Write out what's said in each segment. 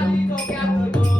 ali qualquer problema.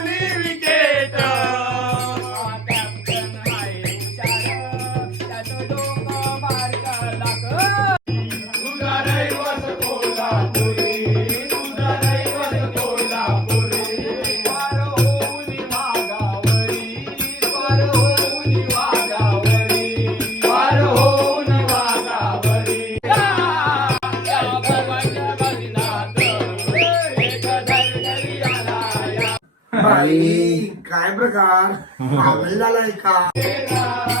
By काय प्रकार? झालाय का?